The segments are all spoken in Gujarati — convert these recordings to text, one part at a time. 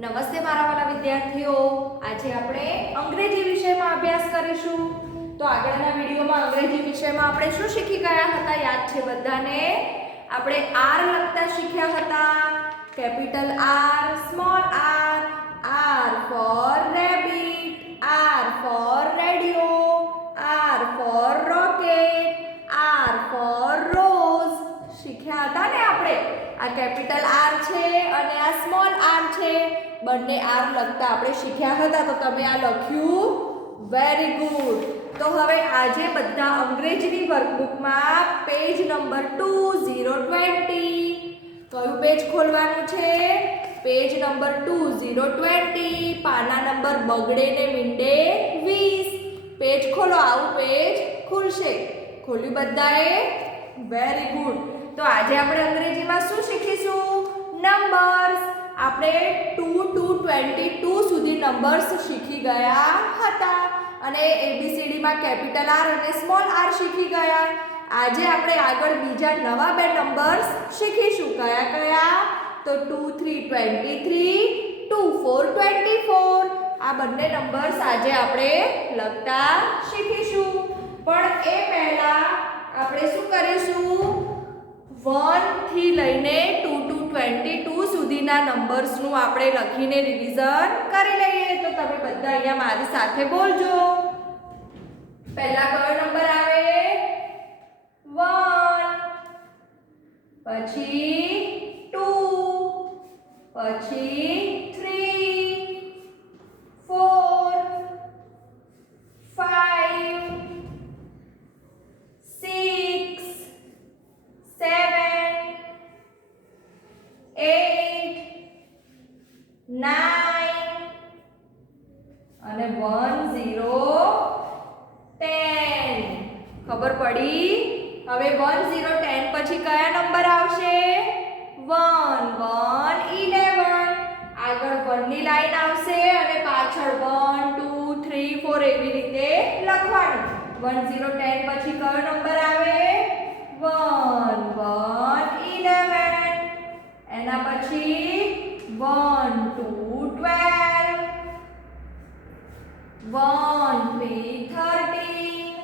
નમસ્તે મારા વાલા વિદ્યાર્થીઓ, આજે આપણે અંગ્રેજી વિષયમાં અભ્યાસ કરીશું। તો આગળના વિડિયોમાં અંગ્રેજી વિષયમાં આપણે શું શીખી ગયા હતા? યાદ છે બધાને? આપણે આર લખતા શીખ્યા હતા। Capital R, small R, R for rabbit, R for radio, R for rocket, R for rose શીખ્યા હતા ને આપણે? આ કેપિટલ આર છે અને આ સ્મોલ આર છે, બંને આર લખતા આપણે શીખ્યા હતા। તો તમે આ લખ્યું? Very good. તો હવે આજે બધા અંગ્રેજીની વર્કબુકમાં પેજ નંબર 2020 કયું પેજ ખોલવાનું છે? પેજ નંબર 2020, પાના નંબર બગડે ને મીંડે 20। પેજ ખોલો, આવું પેજ ખુલશે। ખોલ્યું બધાએ? Very good. તો આજે આપણે અંગ્રેજીમાં શું શીખીશું? નંબર્સ। આપણે 2 to 22 સુધી નંબર્સ શીખી ગયા હતા અને ABCD માં કેપિટલ આર અને સ્મોલ આર શીખી ગયા। આજે આપણે આગળ બીજા નવા બે નંબર્સ શીખીશું। કયા કયા? તો 2 3 23, 2 4 24। આ બંને નંબર્સ આજે આપણે લખતા શીખીશું। પણ એ પહેલા આપણે શું કરીશું? 1 થી લઈને 2 to 22 સુધીના નંબર્સનું આપણે લખીને રિવિઝન કરી લઈએ। તો તમે બધા અહીંયા મારી સાથે બોલજો। પહેલા કયો નંબર આવે? 1, પછી 2, પછી 3, 4, 5, 6, 7, 8, 9 અને 1 0 10। ખબર પડી? હવે 1 0 10 પછી કયા નંબર આવશે? 1 1 11। આગળ 1 ની લાઈન આવશે અને પાછળ 1 2 3 4 એવી રીતે લખવાનું। 1 0 10 પછી કયો નંબર આવે? 1 1 11। એના પછી 1 2 12, 1 3 13,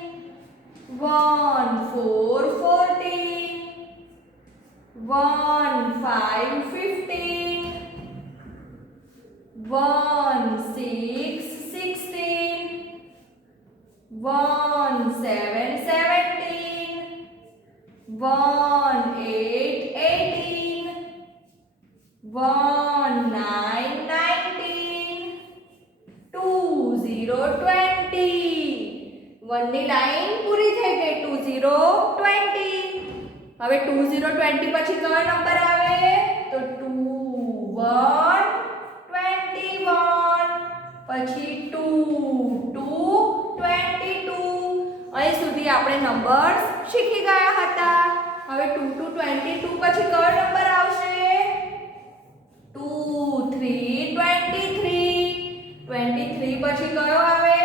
1 4 14, 1 5 15, 1 6 16, 1 7 17, 1 8 18, 1 9 19, 2 0 20। 1 ની લાઈન પૂરી થઈ ગઈ। 2 0 20। હવે 2 0 20 પછી કયો નંબર આવે? તો 2 1 21, પછી 2 2 22। અહીં સુધી આપણે નંબર્સ શીખી ગયા હતા। હવે 2 to 22 પછી કયો નંબર આવશે? 2 3 23, 23 પછી કયો આવે?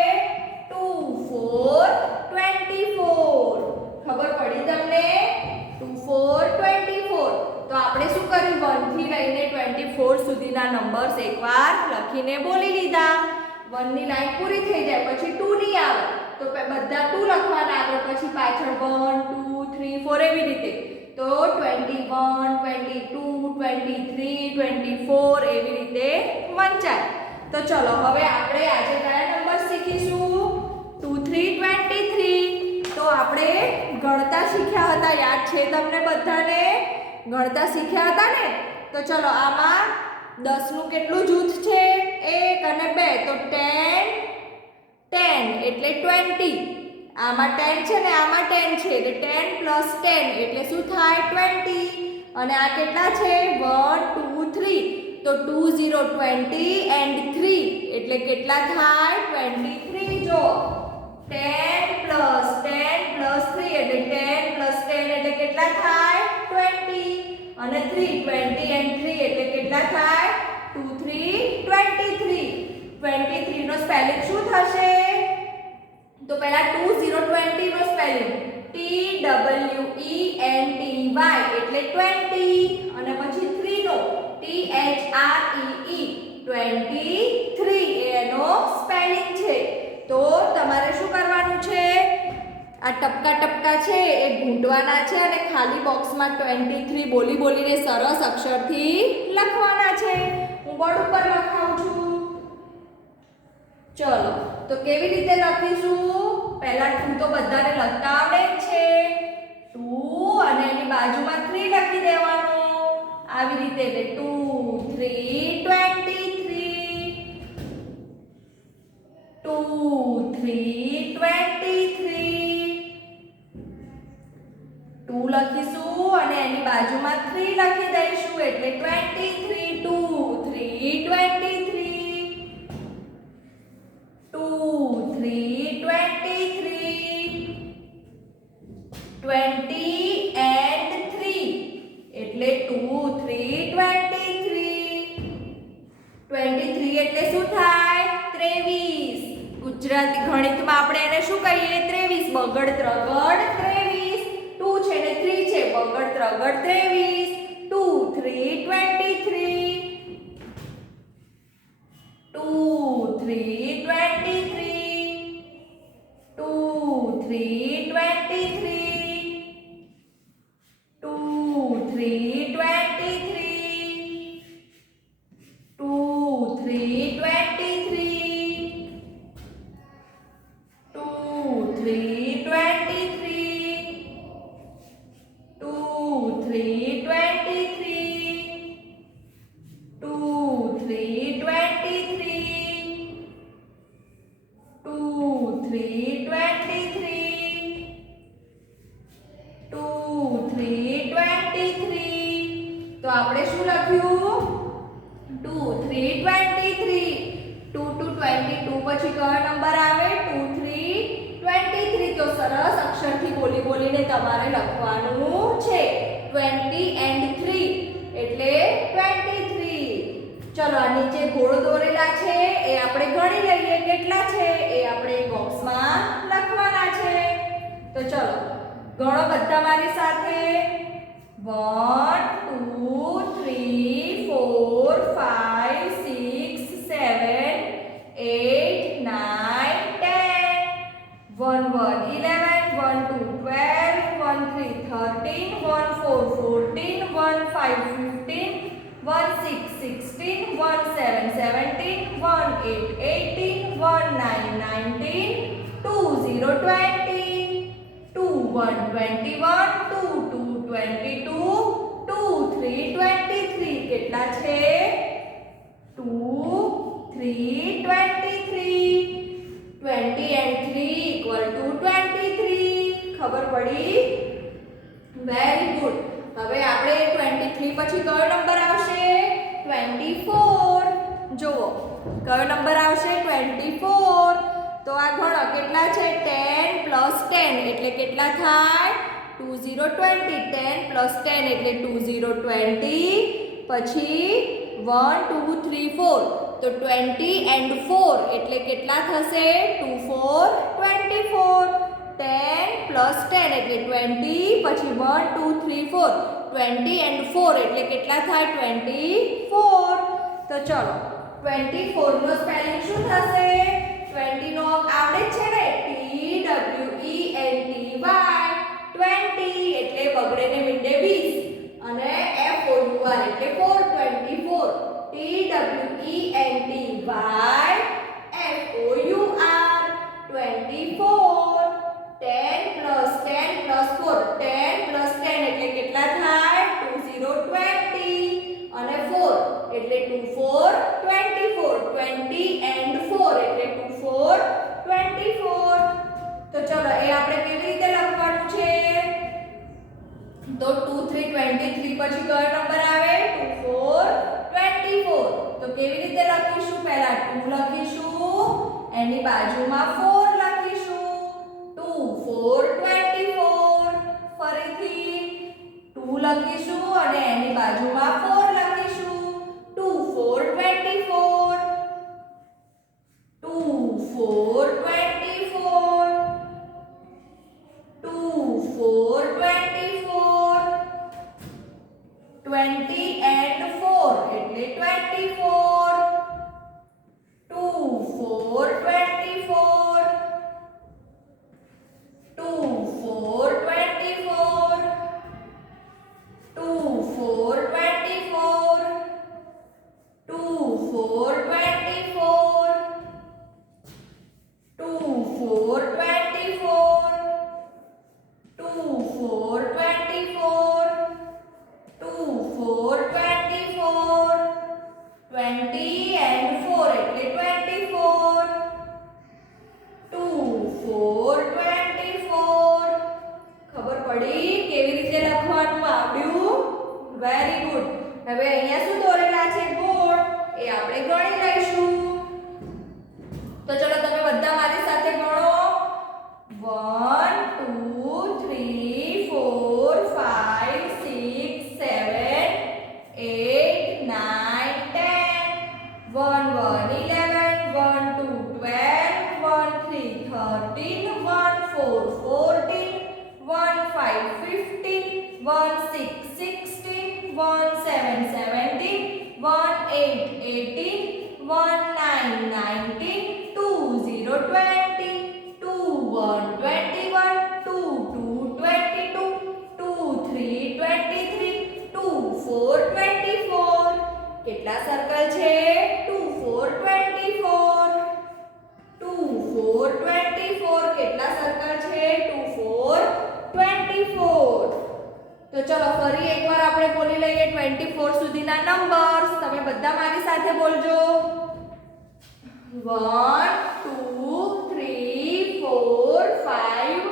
2 4 24। ખબર પડી તમને? 2 4 24। તો આપણે શું કર્યું? 1 થી લઈને 24 સુધીના નંબર્સ એકવાર લખીને બોલી લીધા। 1 ની લાઈન પૂરી થઈ જાય પછી 2 ની આવે તો બધા 2 લખવાના, આગળ પછી પાછળ 1 2 3 4 એવી રીતે। તો 21 22 23 24 એવી રીતે વંચાય। તો ચલો હવે આપણે આજે કયા નંબર શીખીશું? 2 3 23। તો આપણે ગણતા શીખ્યા હતા, યાદ છે તમને બધાને? ગણતા શીખ્યા હતા ને? તો ચલો આમાં 10 નું કેટલું જૂથ છે? 1 અને 2, તો 10 10 એટલે 20। આમાં 10 છે ને આમાં 10 છે એટલે 10 + 10 એટલે શું થાય? 20। અને આ કેટલા છે? 1 2 3, તો 2 0 20 and 3 એટલે કેટલા થાય? 23। જો 10 + 10 + 3 એટલે 10 + 10 એટલે કેટલા થાય? 20 અને 3 20 and 3 એટલે કેટલા થાય? 2 3 23। 23 નો સ્પેલિંગ શું થશે? તો પહેલા 2 0 20 નો સ્પેલિંગ TWENTY એટલે 20 અને પછી 3 નો THREE 20 મીંડવાના છે અને ખાલી બોક્સમાં 23 બોલી બોલીને સરસ અક્ષરથી લખવાના છે. હું બોર્ડ ઉપર લખાવું છું. ચલો તો કેવી રીતે લખીશું? પહેલા 2 તો બધાને લખતા આવડે જ છે. 2 અને એની બાજુમાં 3 લખી દેવાનું. આવી રીતે એટલે 2 3 23 2 3 23 2 લખીશું અને એની બાજુમાં 3 લખી દઈશું એટલે 23 2 3 23 2 3 23 20 and 3 એટલે 2 3 23 23 એટલે શું થાય? 23. ગુજરાતી ગણિતમાં આપણે એને શું કહીએ? 23. બગડ ત્રગડ 23. 2 છે ને 3 છે, બગડ ત્રગડ 23. 2 3 23 2 3 23 2 3 23 2 3 23 2 3 23 2 3 23 2 3 23 2 3 23 2 3 23 2 3 23 તો આપણે શું લખ્યું? 2 3 23 2 to 22 પછી કયો નંબર આવે? 2 3 23 તો સરસ અક્ષરથી બોલી બોલીને તમારે લખવાનું છે. 20 and 3 એટલે 23. ચલો આ નીચે ગોળ દોરેલા છે એ આપણે ગણી લઈએ કેટલા છે એ આપણે બોક્સમાં લખવાના છે. તો ચલો ગણો બધા મારી સાથે. 1 2 3 4 5 6 7 8 9 10 1 1 11 1 2 12 1 3 13 1 4 14 1 5 15 1 6 16 1 7 17 1 8 18 1 9 19 2 0 20 2 1 21 2 2 22 2 3 23 કેટલા છે? 2 3 23 20 and 3 equal to 23. ખબર પડી? Very good. હવે આપણે 23 પછી કયો નંબર આવશે? 24. જુઓ કયો નંબર આવશે? 24. તો આ ગણો કેટલા છે? 10 plus 10 એટલે કેટલા થાય? 2 0 20. 10 plus 10 એટલે 2 0 20. પછી 1 2 3 4 તો 20 and 4 એટલે કેટલા થશે? 2 4 24. 10 plus 10 એટલે 20 પછી 1 2 3 4 20 and 4 એટલે કેટલા થાય? 24. તો ચલો 24 નો સ્પેલિંગ શું થશે? 20 નો આવડે છે ને? TWENTY. 20 એટલે બગડે ને મીંડે 20 અને FOUR એટલે 424. TWENTY FOUR 24. 10 plus 10 plus 4 10 plus 10 એટલે કેટલા થાય? 2 0 20 અને 4 એટલે 2 4 24. 20 and 4 એટલે 2 4 24. તો ચલો એ આપણે કેવી રીતે લખવાનું છે? તો 2 3 23 પછી કયો નંબર આવે? 2 4 24. તો કેવી રીતે લખીશું? પહેલા 2 લખીશું એની બાજુમાં 4 લખીશું. 2 4 24. ફરીથી 2 લખીશું અને એની બાજુમાં 4 લખીશું. 2 4 24. 2 4 24. 2 4 24. 20 and 4 એટલે 24. 2 4 24. 2 4 24. 4 24, 2 4 24, 2 4 24, 2 4 24, 2 4 24, 20 and 4 એટલે 24, 2 4 24. ખબર પડી કેવી રીતે લખવાનું આવડ્યું? Very good. હવે અહીંયા શું દોરેલા છે ગોળ એ આપણે ગણી લઈશું. તો ચલો તમે બધા મારી સાથે ગણો. 1 2 3 4 5 6 7 8 9 10. 1 1 11, 1 2 12, 1 3 13, 1 4 14, 1 5 15, 1 6 16, 1 7 17, 1 8 18, 1 9 19, 2 0 20, 2 1 21, 2 2 22, 2 3 23, 2 4 24. કેટલા સર્કલ છે? 2 4 24. 2 4 24. કેટલા સર્કલ છે? 2 4 24. તો ચલો ફરી એકવાર આપણે બોલી લઈએ 24 સુધીના નંબર્સ. તમે બધા મારી સાથે બોલજો. 1 2 3 4 5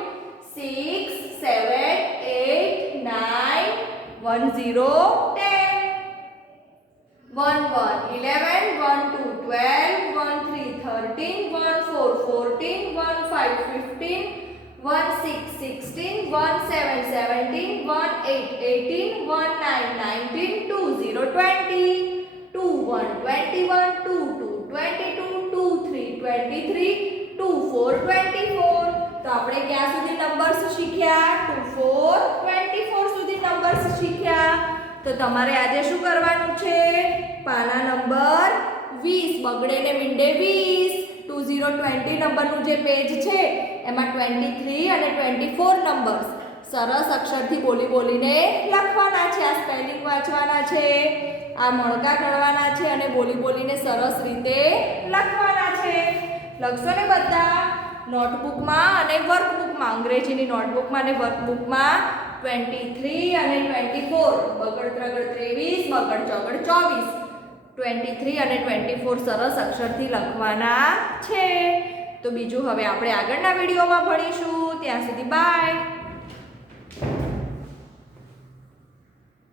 6 7 8 9 1 0 10. 1 1 11, 1 2 12, 1 3 13, 1 4 14, 1 5 15, 1 6 16, 1 7 17, 1 8 18, 1 9 19, 2 0 20, 2 1 21, 2 2 22, 2 3 23, 2 4 24. તો આપણે ક્યાં સુધી નંબર્સ શીખ્યા? 2 4 24 સુધી નંબર્સ શીખ્યા. તો તમારે આજે શું કરવાનું છે? પાના નંબર 20 બગડે ને મીંડે 20 2020 નંબરનું જે પેજ છે એમાં 23 અને 24 નંબર્સ સરસ અક્ષરથી બોલી બોલીને લખવાના છે. આ સ્પેલિંગ વાંચવાના છે, આ મણકા ગણવાના છે અને બોલી બોલીને સરસ રીતે લખવાના છે. લખશો ને બધા? નોટબુકમાં અને વર્કબુકમાં, અંગ્રેજીની નોટબુકમાં અને વર્કબુકમાં 23 અને 24 બગડ ત્રગડ 23 બગડ ચોગડ 24 23 અને 24 સરસ અક્ષરથી લખવાના છે. તો બીજું હવે આપણે આગળના વિડીયોમાં ભણીશું. ત્યાં સુધી બાય.